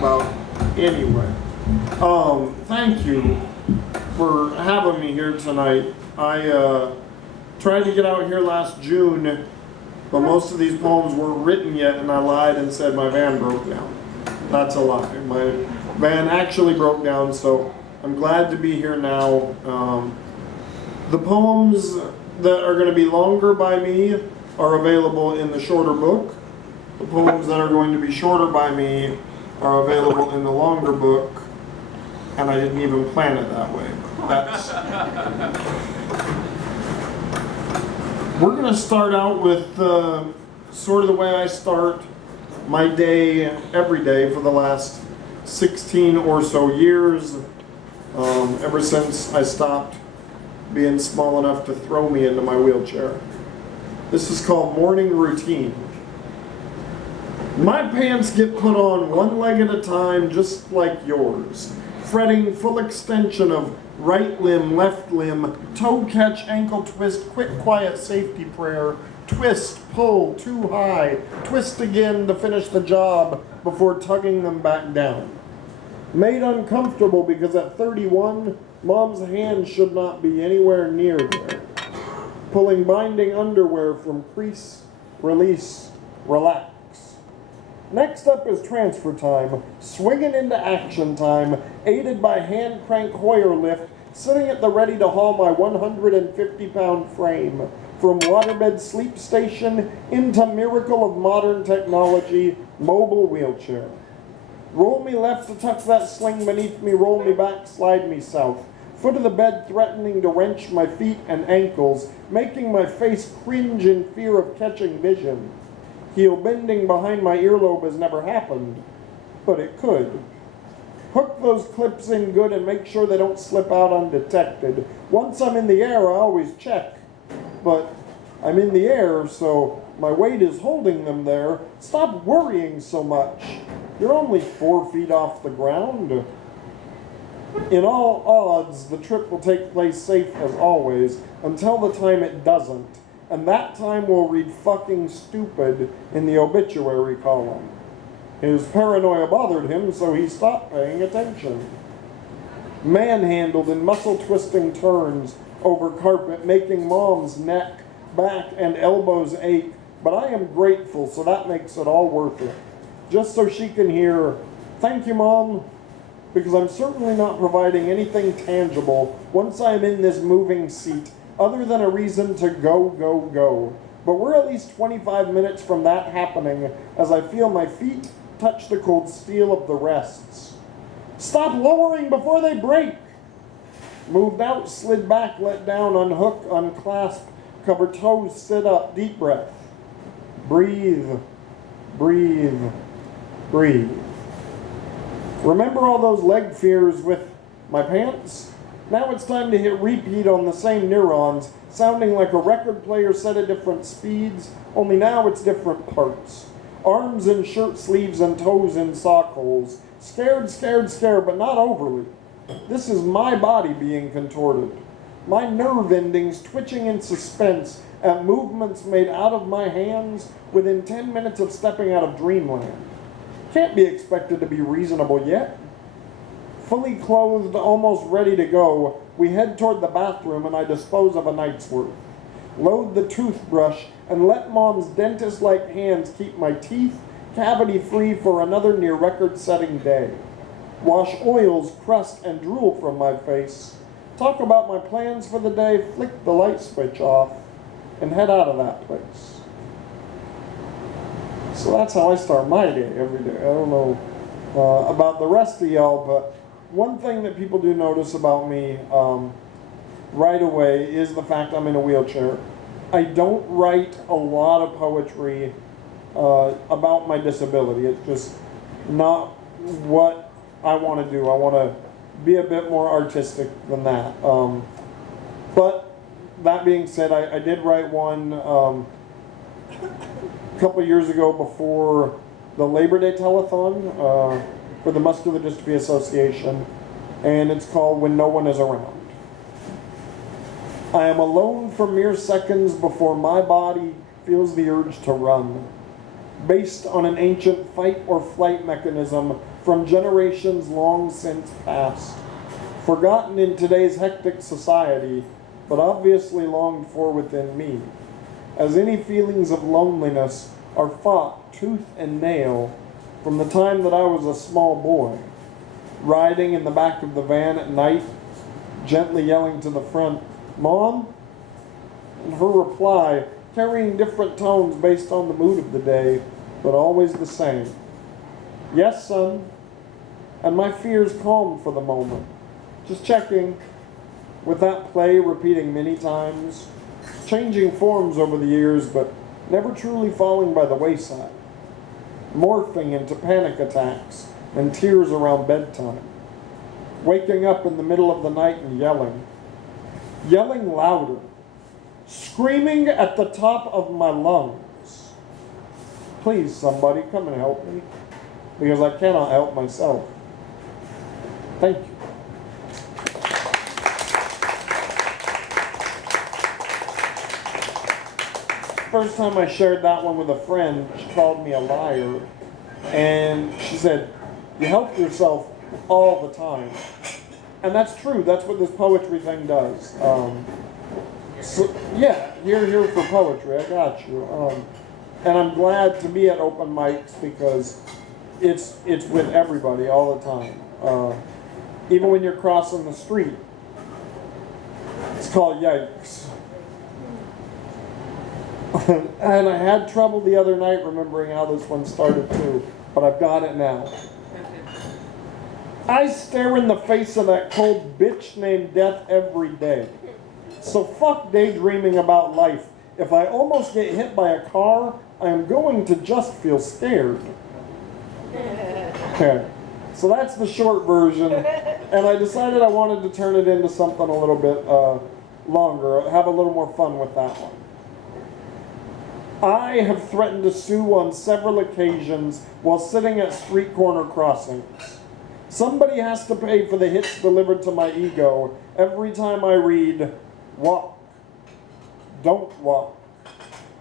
about anyway. Thank you for having me here tonight. I tried to get out here last June, but most of these poems weren't written yet, and I lied and said my van broke down. That's a lie. My van actually broke down, so I'm glad to be here now. The poems that are going to be longer by me are available in the shorter book. The poems that are going to be shorter by me are available in the longer book, and I didn't even plan it that way. We're going to start out with sort of the way I start my day every day for the last 16 or so years, ever since I stopped being small enough to throw me into my wheelchair. This is called Morning Routine. My pants get put on one leg at a time, just like yours, fretting full extension of right limb, left limb, toe catch, ankle twist, quick, quiet safety prayer, twist, pull, too high, twist again to finish the job before tugging them back down. Made uncomfortable because at 31, Mom's hand should not be anywhere near there. Pulling binding underwear from crease, release, relax. Next up is transfer time, swinging into action time, aided by hand crank Hoyer lift, sitting at the ready to haul my 150-pound frame from waterbed sleep station into miracle of modern technology, mobile wheelchair. Roll me left to tuck that sling beneath me, roll me back, slide me south. Foot of the bed threatening to wrench my feet and ankles, making my face cringe in fear of catching vision. Heel bending behind my earlobe has never happened, but it could. Hook those clips in good and make sure they don't slip out undetected. Once I'm in the air, I always check, but I'm in the air, so my weight is holding them there. Stop worrying so much. You're only 4 feet off the ground. In all odds, the trip will take place safe as always, until the time it doesn't. And that time will read fucking stupid in the obituary column. His paranoia bothered him, so he stopped paying attention. Manhandled in muscle-twisting turns over carpet, making Mom's neck, back, and elbows ache, but I am grateful, so that makes it all worth it. Just so she can hear, "Thank you, Mom," because I'm certainly not providing anything tangible once I'm in this moving seat, other than a reason to go, go, go. But we're at least 25 minutes from that happening as I feel my feet touch the cold steel of the rests. Stop lowering before they break! Moved out, slid back, let down, unhook, unclasp, cover toes, sit up, deep breath. Breathe, breathe, breathe. Remember all those leg fears with my pants? Now it's time to hit repeat on the same neurons, sounding like a record player set at different speeds, only now it's different parts. Arms in shirt sleeves and toes in sock holes. Scared, scared, scared, but not overly. This is my body being contorted. My nerve endings twitching in suspense at movements made out of my hands within 10 minutes of stepping out of dreamland. Can't be expected to be reasonable yet. Fully clothed, almost ready to go, we head toward the bathroom and I dispose of a night's worth. Load the toothbrush and let Mom's dentist-like hands keep my teeth cavity-free for another near-record-setting day. Wash oils, crust, and drool from my face. Talk about my plans for the day, flick the light switch off, and head out of that place. So that's how I start my day every day. I don't know about the rest of y'all, but one thing that people do notice about me right away is the fact I'm in a wheelchair. I don't write a lot of poetry about my disability. It's just not what I want to do. I want to be a bit more artistic than that. But that being said, I did write one a couple of years ago before the Labor Day telethon for the Muscular Dystrophy Association, and it's called When No One Is Around. I am alone for mere seconds before my body feels the urge to run. Based on an ancient fight or flight mechanism, from generations long since past, forgotten in today's hectic society, but obviously longed for within me, as any feelings of loneliness are fought tooth and nail from the time that I was a small boy, riding in the back of the van at night, gently yelling to the front, "Mom?" And her reply, carrying different tones based on the mood of the day, but always the same. "Yes, son." And my fears calmed for the moment. "Just checking," with that play repeating many times, changing forms over the years, but never truly falling by the wayside, morphing into panic attacks and tears around bedtime, waking up in the middle of the night and yelling louder, screaming at the top of my lungs. Please, somebody, come and help me, because I cannot help myself. Thank you. First time I shared that one with a friend, she called me a liar, and she said, "You help yourself all the time." And that's true. That's what this poetry thing does. So, yeah, you're here for poetry. I got you. And I'm glad to be at open mics because it's with everybody all the time. Even when you're crossing the street. It's called yikes. And I had trouble the other night remembering how this one started too, but I've got it now. I stare in the face of that cold bitch named death every day. So fuck daydreaming about life. If I almost get hit by a car, I am going to just feel scared. Okay, so that's the short version, and I decided I wanted to turn it into something a little bit longer, have a little more fun with that one. I have threatened to sue on several occasions while sitting at street corner crossings. Somebody has to pay for the hits delivered to my ego every time I read, "Walk, don't walk,"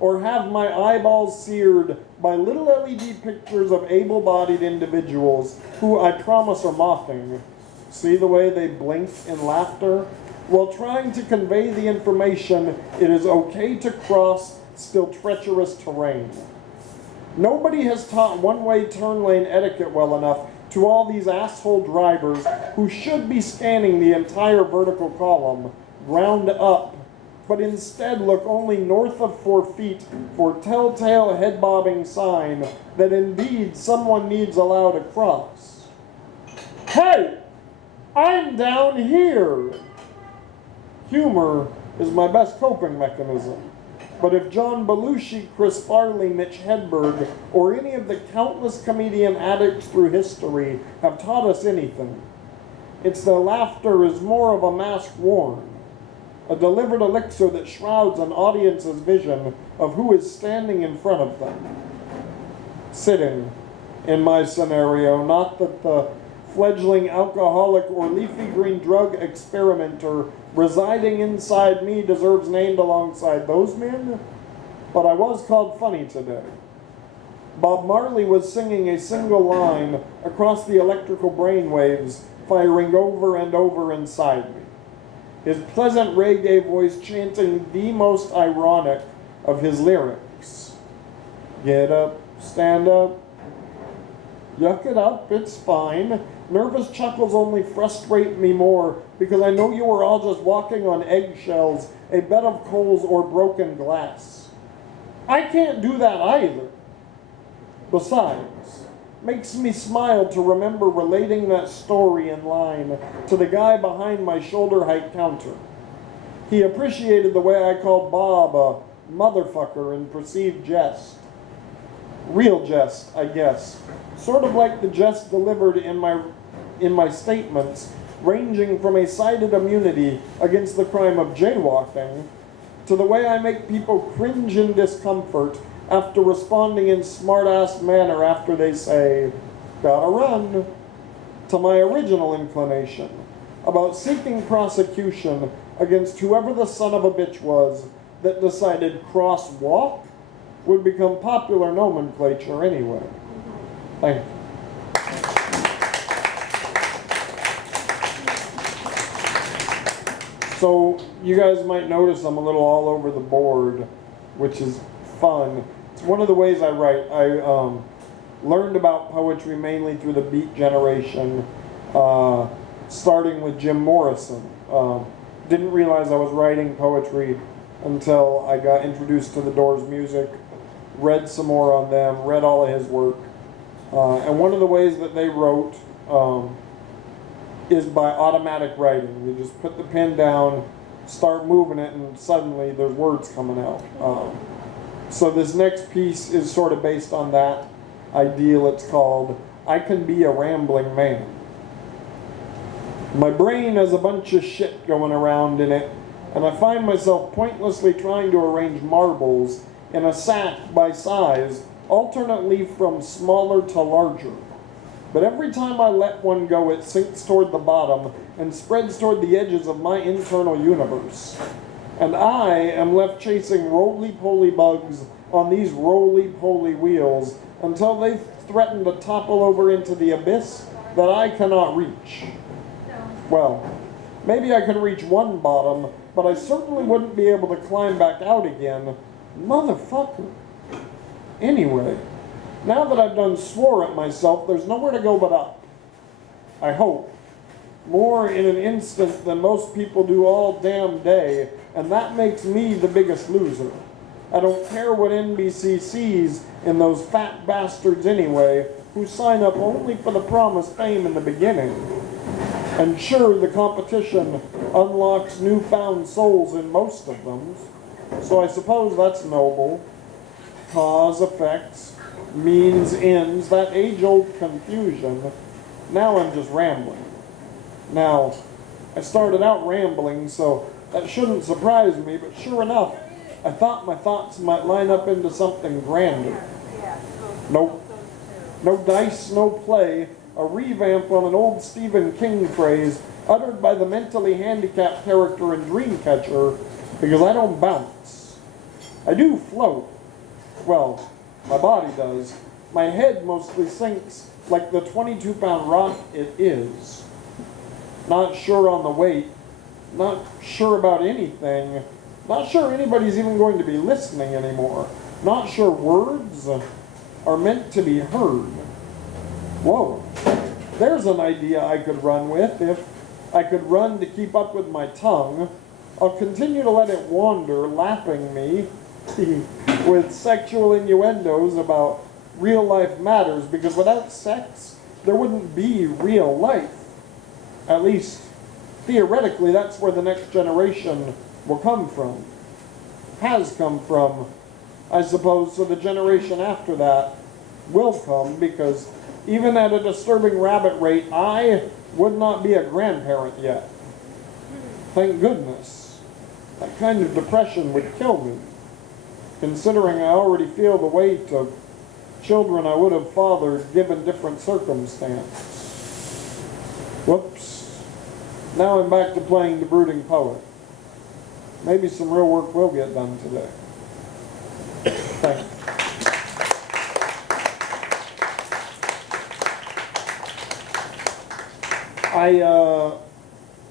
or have my eyeballs seared by little LED pictures of able-bodied individuals who I promise are mocking. See the way they blink in laughter? While trying to convey the information, it is okay to cross still treacherous terrain. Nobody has taught one-way turn lane etiquette well enough to all these asshole drivers who should be scanning the entire vertical column, round up, but instead look only north of 4 feet for telltale head-bobbing sign that indeed someone needs allowed to cross. Hey, I'm down here! Humor is my best coping mechanism. But if John Belushi, Chris Farley, Mitch Hedberg, or any of the countless comedian addicts through history have taught us anything, it's that laughter is more of a mask worn, a delivered elixir that shrouds an audience's vision of who is standing in front of them. Sitting, in my scenario, not that the fledgling alcoholic or leafy green drug experimenter residing inside me deserves named alongside those men, but I was called funny today. Bob Marley was singing a single line across the electrical brainwaves, firing over and over inside me. His pleasant reggae voice chanting the most ironic of his lyrics. Get up, stand up, yuck it up, it's fine. Nervous chuckles only frustrate me more because I know you are all just walking on eggshells, a bed of coals, or broken glass. I can't do that either. Besides, makes me smile to remember relating that story in line to the guy behind my shoulder height counter. He appreciated the way I called Bob a motherfucker in perceived jest. Real jest, I guess. Sort of like the jest delivered in my statements, ranging from a cited immunity against the crime of jaywalking to the way I make people cringe in discomfort after responding in smart-ass manner after they say, "Gotta run," to my original inclination about seeking prosecution against whoever the son of a bitch was that decided crosswalk would become popular nomenclature anyway. Thank you. So you guys might notice I'm a little all over the board, which is fun. It's one of the ways I write. I learned about poetry mainly through the Beat generation, starting with Jim Morrison. Didn't realize I was writing poetry until I got introduced to the Doors' music, read some more on them, read all of his work. And one of the ways that they wrote is by automatic writing. You just put the pen down, start moving it, and suddenly there's words coming out. So this next piece is sort of based on that ideal. It's called I Can Be a Rambling Man. My brain has a bunch of shit going around in it, and I find myself pointlessly trying to arrange marbles in a sack by size, alternately from smaller to larger. But every time I let one go, it sinks toward the bottom and spreads toward the edges of my internal universe. And I am left chasing roly-poly bugs on these roly-poly wheels until they threaten to topple over into the abyss that I cannot reach. Well, maybe I can reach one bottom, but I certainly wouldn't be able to climb back out again. Motherfucker. Anyway, now that I've done swore at myself, there's nowhere to go but up. I hope. More in an instant than most people do all damn day, and that makes me the biggest loser. I don't care what NBC sees in those fat bastards anyway, who sign up only for the promised fame in the beginning. And sure, the competition unlocks newfound souls in most of them, so I suppose that's noble. Cause, effects, means, ends, that age-old confusion. Now I'm just rambling. Now, I started out rambling, so that shouldn't surprise me, but sure enough, I thought my thoughts might line up into something grander. Nope. No dice, no play, a revamp on an old Stephen King phrase uttered by the mentally handicapped character in Dreamcatcher, because I don't bounce. I do float. Well, my body does. My head mostly sinks like the 22-pound rock it is. Not sure on the weight, not sure about anything, not sure anybody's even going to be listening anymore, not sure words are meant to be heard. Whoa, there's an idea I could run with. If I could run to keep up with my tongue, I'll continue to let it wander, lapping me with sexual innuendos about real life matters, because without sex, there wouldn't be real life. At least, theoretically, that's where the next generation will come from. Has come from, I suppose, so the generation after that will come, because even at a disturbing rabbit rate, I would not be a grandparent yet. Thank goodness. That kind of depression would kill me, considering I already feel the weight of children I would have fathered given different circumstance. Whoops. Now I'm back to playing the brooding poet. Maybe some real work will get done today. Thank you.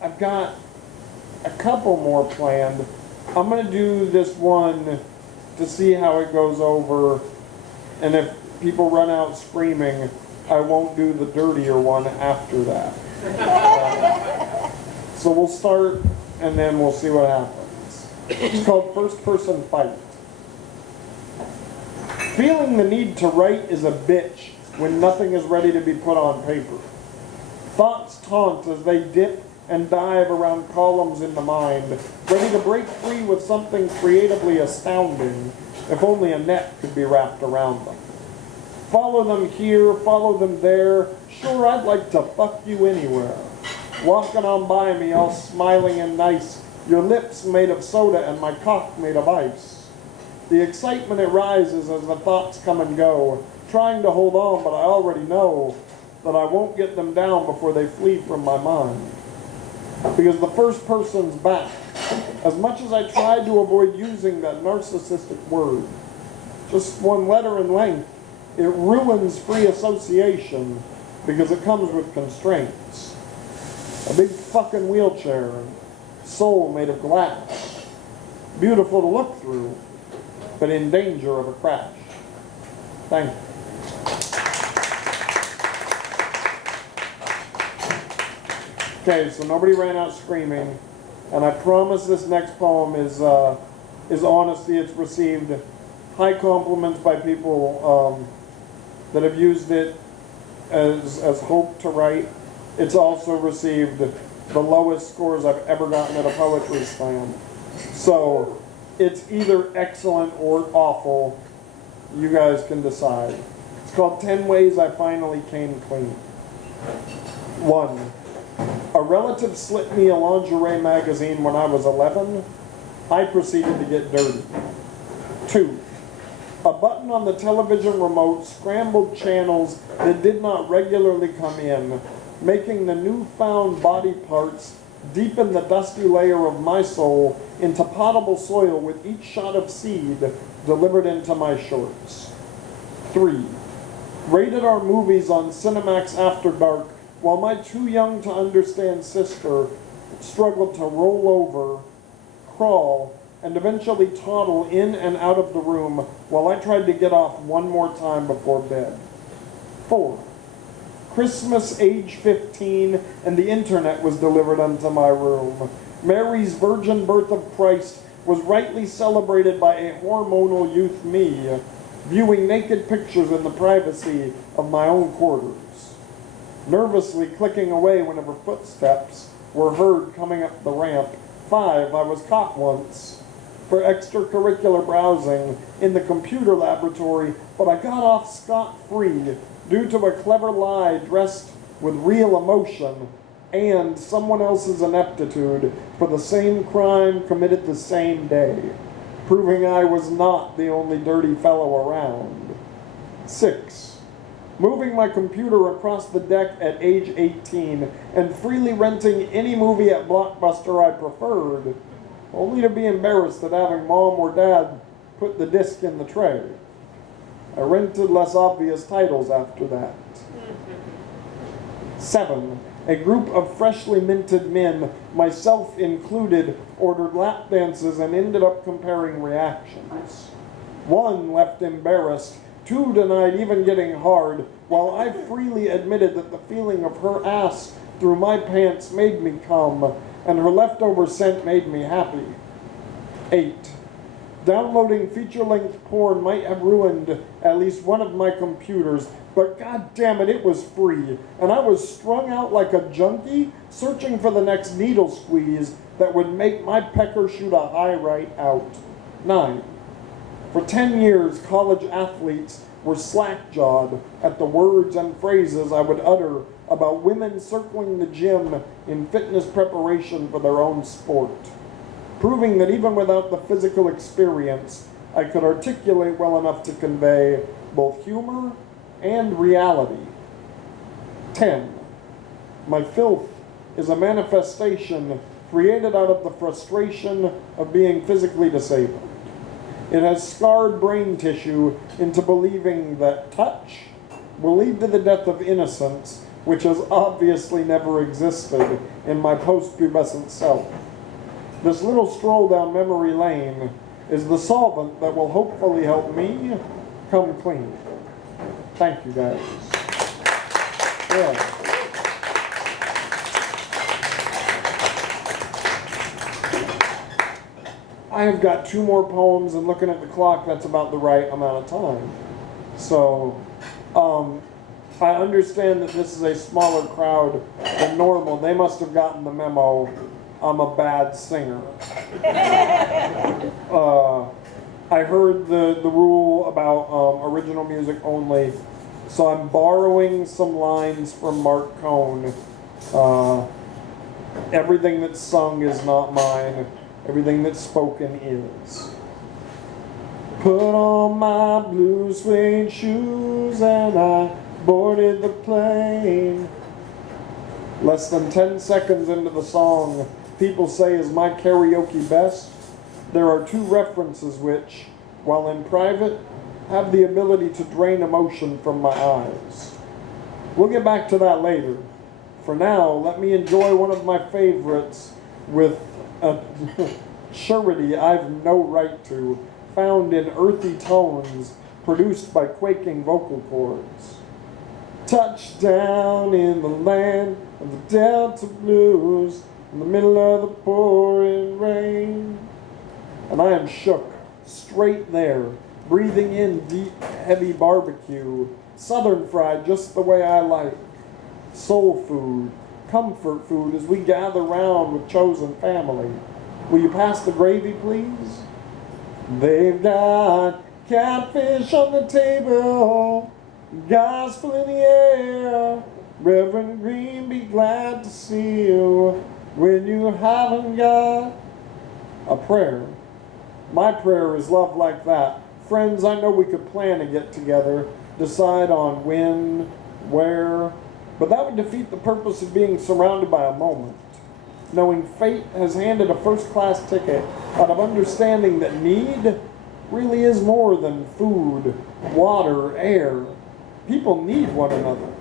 I've got a couple more planned. I'm going to do this one to see how it goes over, and if people run out screaming, I won't do the dirtier one after that. So we'll start, and then we'll see what happens. It's called First Person Fight. Feeling the need to write is a bitch when nothing is ready to be put on paper. Thoughts taunt as they dip and dive around columns in the mind, ready to break free with something creatively astounding, if only a net could be wrapped around them. Follow them here, follow them there, sure I'd like to fuck you anywhere. Walking on by me all smiling and nice, your lips made of soda and my cock made of ice. The excitement, it rises as the thoughts come and go, trying to hold on, but I already know that I won't get them down before they flee from my mind. Because the first person's back. As much as I tried to avoid using that narcissistic word, just one letter in length, it ruins free association because it comes with constraints. A big fucking wheelchair, soul made of glass, beautiful to look through, but in danger of a crash. Thank you. Okay, so nobody ran out screaming, and I promise this next poem is honesty. It's received high compliments by people that have used it as hope to write. It's also received the lowest scores I've ever gotten at a poetry slam. So it's either excellent or awful. You guys can decide. It's called 10 Ways I Finally Came Clean. 1. A relative slipped me a lingerie magazine when I was 11. I proceeded to get dirty. 2. A button on the television remote scrambled channels that did not regularly come in, making the newfound body parts deepen the dusty layer of my soul into potable soil with each shot of seed delivered into my shorts. 3. Rated R movies on Cinemax After Dark while my too young to understand sister struggled to roll over, crawl, and eventually toddle in and out of the room while I tried to get off one more time before bed. 4. Christmas age 15 and the internet was delivered unto my room. Mary's virgin birth of Christ was rightly celebrated by a hormonal youth me, viewing naked pictures in the privacy of my own quarters. Nervously clicking away whenever footsteps were heard coming up the ramp. 5. I was caught once for extracurricular browsing in the computer laboratory, but I got off scot-free due to a clever lie dressed with real emotion and someone else's ineptitude for the same crime committed the same day, proving I was not the only dirty fellow around. 6. Moving my computer across the deck at age 18 and freely renting any movie at Blockbuster I preferred, only to be embarrassed at having mom or dad put the disc in the tray. I rented less obvious titles after that. 7. A group of freshly minted men, myself included, ordered lap dances and ended up comparing reactions. 1 left embarrassed, 2 denied even getting hard, while I freely admitted that the feeling of her ass through my pants made me come, and her leftover scent made me happy. 8. Downloading feature-length porn might have ruined at least one of my computers, but god damn it, it was free, and I was strung out like a junkie, searching for the next needle squeeze that would make my pecker shoot a high right out. 9. For 10 years, college athletes were slack-jawed at the words and phrases I would utter about women circling the gym in fitness preparation for their own sport, proving that even without the physical experience, I could articulate well enough to convey both humor and reality. 10. My filth is a manifestation created out of the frustration of being physically disabled. It has scarred brain tissue into believing that touch will lead to the death of innocence, which has obviously never existed in my post-pubescent self. This little stroll down memory lane is the solvent that will hopefully help me come clean. Thank you, guys. Yeah. I have got 2 more poems, and looking at the clock, that's about the right amount of time. So, I understand that this is a smaller crowd than normal. They must have gotten the memo, I'm a bad singer. I heard the rule about original music only, so I'm borrowing some lines from Mark Cohn. Everything that's sung is not mine. Everything that's spoken is. Put on my blue suede shoes and I boarded the plane. Less than 10 seconds into the song, people say is my karaoke best. There are 2 references which, while in private, have the ability to drain emotion from my eyes. We'll get back to that later. For now, let me enjoy one of my favorites with A surety I've no right to, found in earthy tones produced by quaking vocal cords. Touchdown in the land of the Delta Blues, in the middle of the pouring rain. And I am shook, straight there, breathing in deep, heavy barbecue, southern fried just the way I like. Soul food, comfort food as we gather round with chosen family. Will you pass the gravy, please? They've got catfish on the table, gospel in the air. Reverend Green, be glad to see you when you haven't got a prayer. My prayer is love like that. Friends, I know we could plan to get together, decide on when, where, but that would defeat the purpose of being surrounded by a moment. Knowing fate has handed a first-class ticket out of understanding that need really is more than food, water, air. People need one another.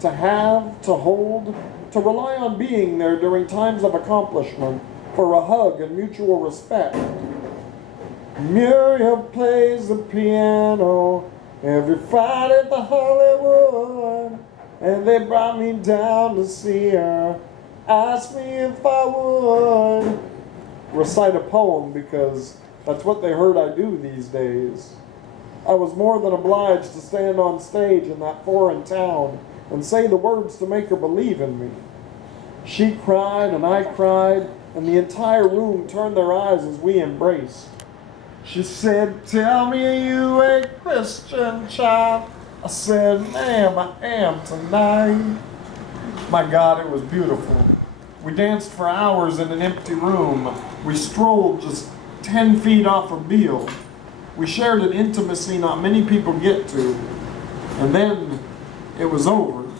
To have, to hold, to rely on being there during times of accomplishment, for a hug and mutual respect. Muriel plays the piano every Friday at the Hollywood, and they brought me down to see her, asked me if I would recite a poem because that's what they heard I do these days. I was more than obliged to stand on stage in that foreign town and say the words to make her believe in me. She cried and I cried, and the entire room turned their eyes as we embraced. She said, "Tell me, are you a Christian child?" I said, "Ma'am, I am tonight." My God, it was beautiful. We danced for hours in an empty room. We strolled just 10 feet off of Beale. We shared an intimacy not many people get to. And then it was over.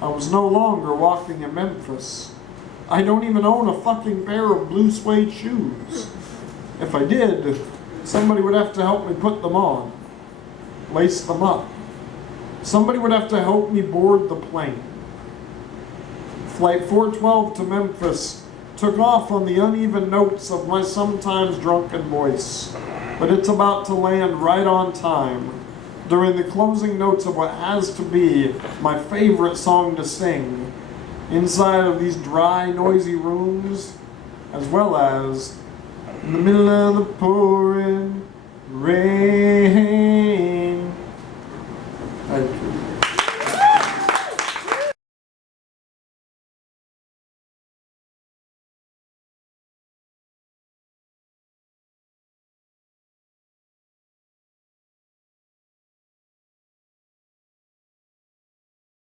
I was no longer walking in Memphis. I don't even own a fucking pair of blue suede shoes. If I did, somebody would have to help me put them on, lace them up. Somebody would have to help me board the plane. Flight 412 to Memphis took off on the uneven notes of my sometimes drunken voice, but it's about to land right on time during the closing notes of what has to be my favorite song to sing, inside of these dry, noisy rooms, as well as in the middle of the pouring